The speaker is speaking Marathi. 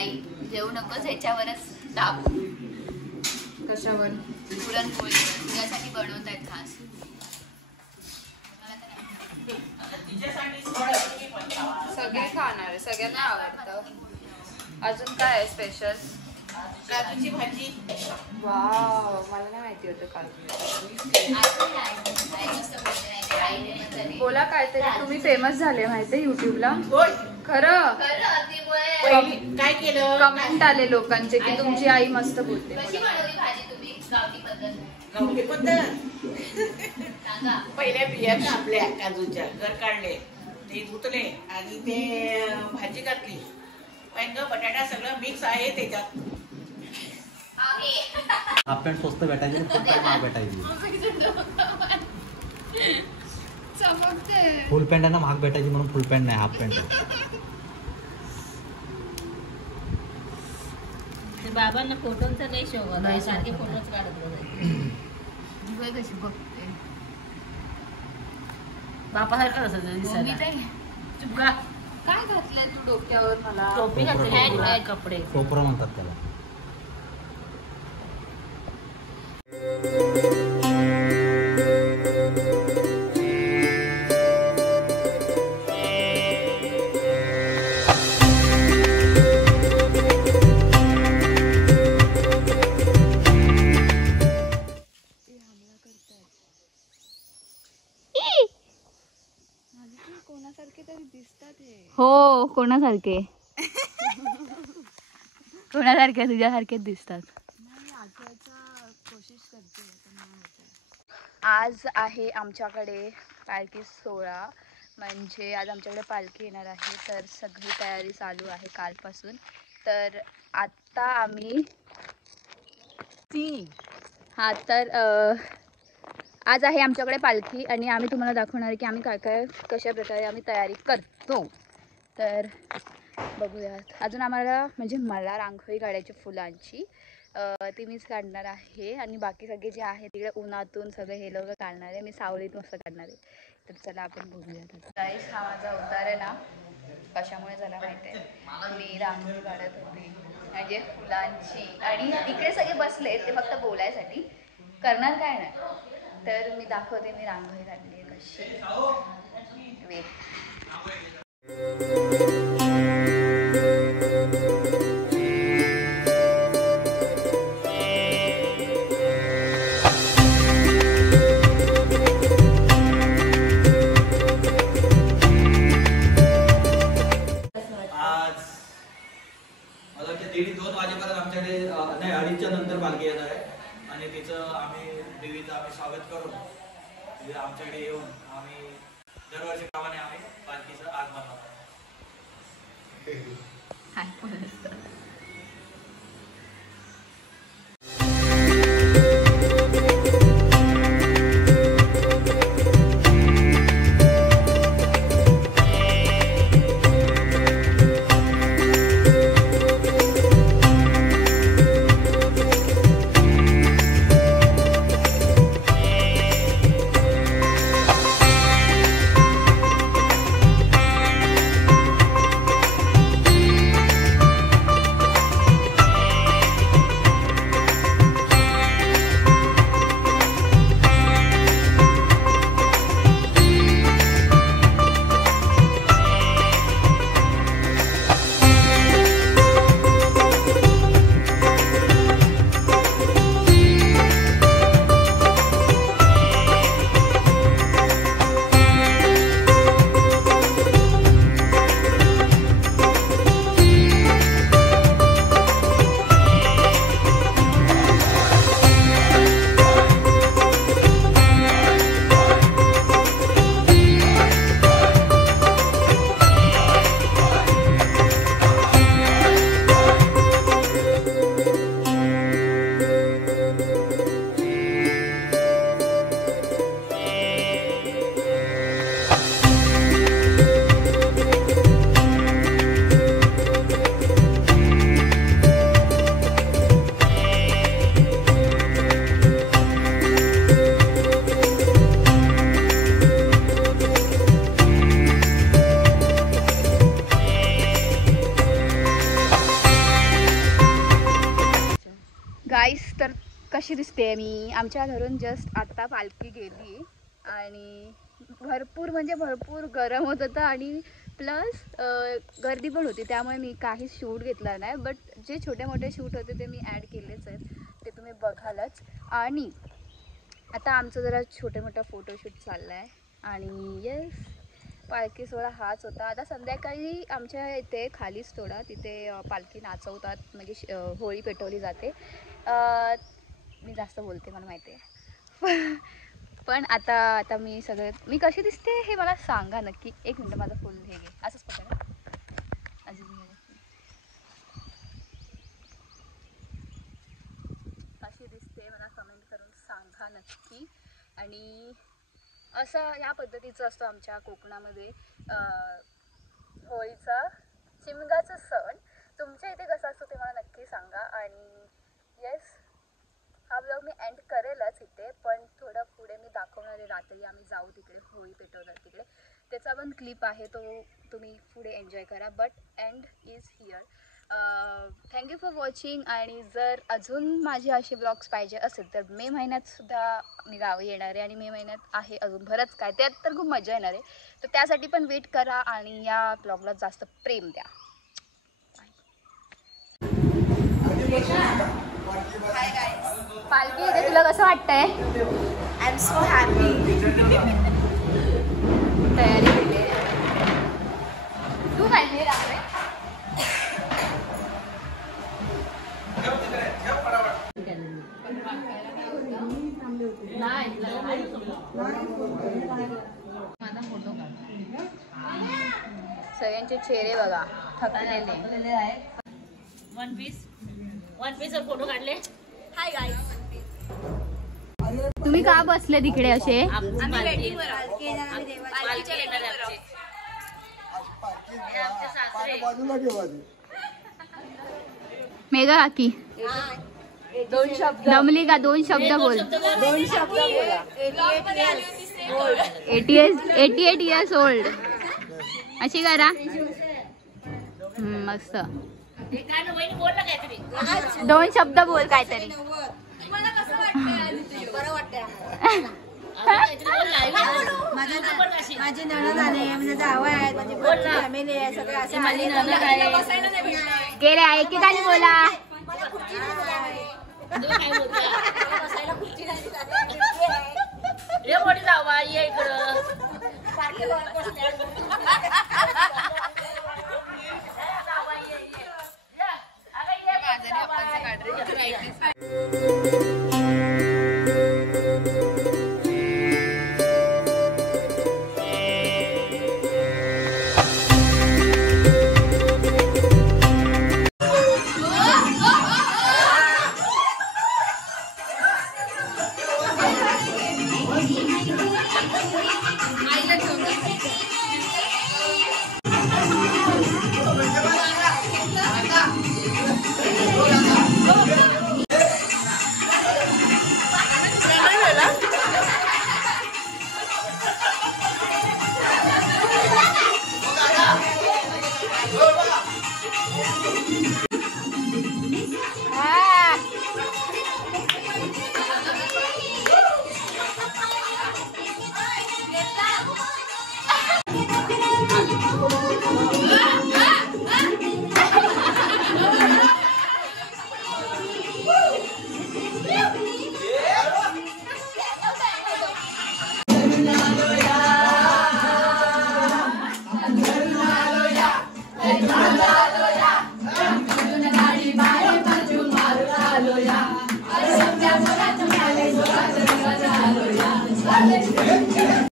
आई जेवू नकोस ह्याच्यावरच दाब. कशावर? पुरणपोळी तुझ्यासाठी बनवतायत खास. सगळे खाणार आहे, सगळ्यांना आवडतं. अजून काय आहे स्पेशल? काजूची भाजी. वाव, मला नाही माहिती होतं काजू. बोला काहीतरी. तुम्ही फेमस झाले माहितीये युट्यूबला. खरं काय केलं? कमेंट आले लोकांचे की तुमची आई मस्त बोलते. कशी बनवली भाजी तुम्ही गावठी पद्धत? गावठी पद्धत. पहिल्या बिया कापल्या काजूच्या, घर काढले, ते धुतले आणि ते भाजी घातली. वांग बटाटा सगळं मिक्स आहे त्याच्यात. हाफ पॅन्ट स्वस्त भेटायची, फुल पॅन्ट महाग भेटायची. फुल पॅन्ट आहे ना महाग भेटायची म्हणून फुल पॅन्ट नाही, हाफ पॅन्ट आहे. बाबांना फोटोंचा काही शोक होता, सारखे फोटोच काढत बघायचे. कशी बघते बापासारखं असं दिसायला. काय घातलंय तू डोक्यावर? मला टोपी घातली, हँड कपडे. कोपरं म्हणतात त्याला. हो कोणासारखे? कोणासारखे? तुझ्यासारखेच दिसतात. आज आहे आमच्याकडे पालखी सोहळा, म्हणजे आज आमच्याकडे पालखी येणार आहे. तर सगळी तयारी चालू आहे कालपासून. तर आत्ता आम्ही आज आहे आमच्याकडे पालखी आणि आम्ही तुम्हाला दाखवणार आहे की आम्ही काय काय कशा प्रकारे आम्ही तयारी करतो. तर बघूयात. अजून आम्हाला म्हणजे मला रांगोळी काढायची फुलांची, ती मीच काढणार आहे आणि बाकी सगळे जे आहे तिकडे उन्हातून सगळे हे लोक काढणार आहे. मी सावलीत मस्त काढणार आहे. तर चला आपण बघूयात. गाईस, हा माझा उतार आहे ना, कशामुळे झाला माहिती आहे? मी रांगोळी काढत होती म्हणजे फुलांची आणि तिकडे सगळे बसले ते फक्त बोलायसाठी, करणार काय नाही. तर मी दाखवते मी रांगोळी काढली आहे कशी. देवी 2 वाजेपर्यंत आमच्याकडे नाही 2:30च्या नंतर पालखी येणार आहे आणि तिचं आम्ही देवीचं आम्ही स्वागत करून आमच्याकडे येऊन आम्ही दरवर्षी प्रमाणे आम्ही पालखीचं आगमन करतो. गाईस, तर कशी दिसते मी? आमच्या घरून जस्ट आत्ता पालखी गेली आणि भरपूर म्हणजे भरपूर गरम होत होतं आणि प्लस गर्दी पण होती, त्यामुळे मी काहीच शूट घेतला नाही. बट जे छोटे मोठे शूट होते ते मी ॲड केलेच आहेत, ते तुम्ही बघालच. आणि आता आमचं जरा छोटे मोठा फोटोशूट चालला आहे आणि येस, पालखी सोहळा हाच होता. आता संध्याकाळी आमच्या इथे खालीच थोडा तिथे पालखी नाचवतात, म्हणजे होळी पेटवली जाते. मी जास्त बोलते मला माहिती आहे. पण आता मी कशी दिसते हे मला सांगा नक्की. एक मिनटं, माझं फुल हे घे, असंच पकडा. अजून कशी दिसते मला कमेंट करून सांगा नक्की. आणि असं या पद्धतीचं असतं आमच्या कोकणामध्ये होळीचा शिमगाचा सण. तुमच्या इथे कसा असतो ते मला नक्की सांगा. आणि येस, हा ब्लॉग मी एंड करेलच इथे, पण थोडं पुढे मी दाखवणार आहे. रात्री आम्ही जाऊ तिकडे, होळी पेटवतात तिकडे, त्याचा पण क्लिप आहे, तो तुम्ही पुढे एन्जॉय करा. But end is here. Thank you for watching. आणि जर अजून माझे असे ब्लॉग्स पाहिजे असेल तर मे महिन्यातसुद्धा मी गावी येणार आहे आणि मे महिन्यात आहे अजून बरंच काय, त्यात तर खूप मजा येणार आहे. तर त्यासाठी पण वेट करा आणि या ब्लॉगला जास्त प्रेम द्या. हाय गाईस, पालखी येते, तुला कसं वाटतंय? I am so happy. तयारी केली, तू माहिती राहते. सगळ्यांचे चेहरे बघा थकलेले आहेत. वन पीस फोटो काढले. हाय गाईस, तुम्ही का बसले तिकडे असे? मेघा काकी, दोन शब्द दमली का? दोन शब्द बोल. 88 years old. अशी करा. मस्त. दोन शब्द बोल काहीतरी. माझे नणंद आले, म्हणजे जावं आहे, माझी फॅमिली आहे, सगळे असे आले. गेले एकेकाने बोला. मोठी जावा ये इकडं. Bye.